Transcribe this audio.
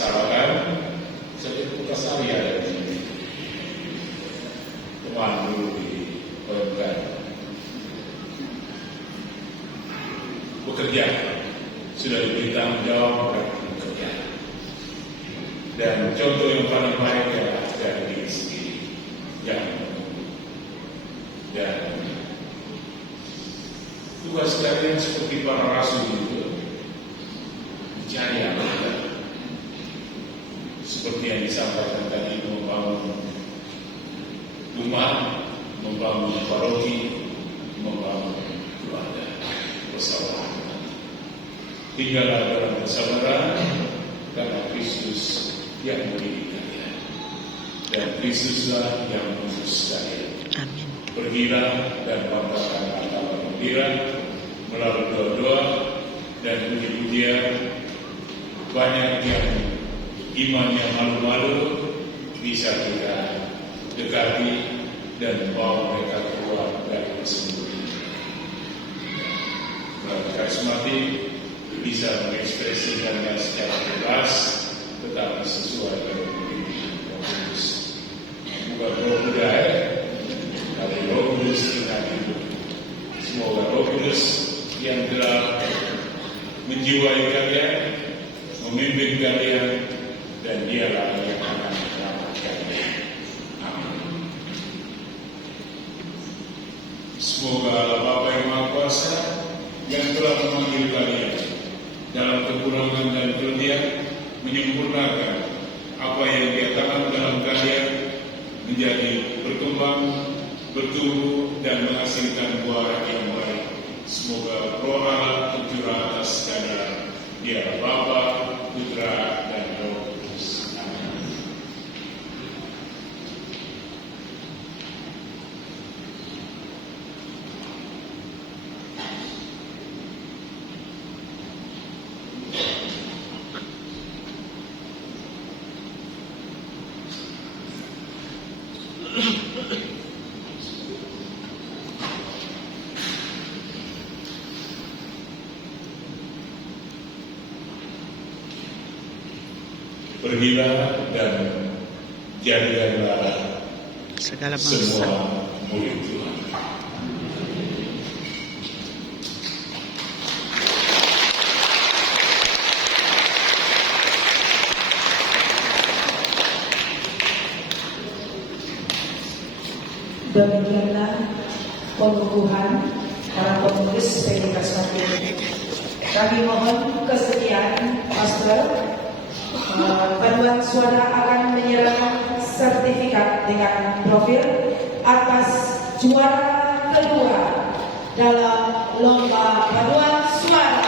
persahabatan jadi tugas saya dari sini. Teman dulu di PMK bekerja sudah diberi tanggung jawab bekerja, dan contoh yang paling baik adalah dari diri sendiri yang dan tugas kalian seperti para rasul itu mencari amanah seperti yang disampaikan tadi, membangun rumah, membangun paroki, membangun keluarga, persaudaraan. Tinggallah dalam persaudaraan karena Kristus yang mendidik kalian dan Kristuslah yang mengutus kalian. Amin. Pergilah dan banggakan agama gembira melalui doa-doa dan puji-pujian. Banyak yang imannya malu-malu bisa kita dekati dan membawa mereka keluar dari persembunyian. Melalui karismatik bisa mengekspresikannya secara bebas, tetapi sesuai dengan pimpinan Roh Kudus. Bukan Roh budaya, tapi Roh Kudus dengan hidup. Semoga Roh Kudus yang telah menjiwai kalian, memimpin kalian, dan dialah yang akan menyelamatkan kalian. Amin. Semoga Allah Bapa yang Maha Kuasa yang telah memanggil kalian dalam kekurangan dan kelebihan menyempurnakan apa yang Dia tanam dalam kalian menjadi berkembang, bertumbuh, dan menghasilkan buah yang baik. Semoga Roh Allah tercurah atas kalian. Dia Bapa, Putra, dan Roh Kudus. Amin. Pergilah dan jadikanlah Segala semua bangsa murid Tuhan. Demikianlah pengukuhan para pengurus PDK Semakin. Kami mohon kesediaan Pastor. Paduan Suara akan menyerahkan sertifikat dengan profil atas juara kedua dalam lomba paduan suara.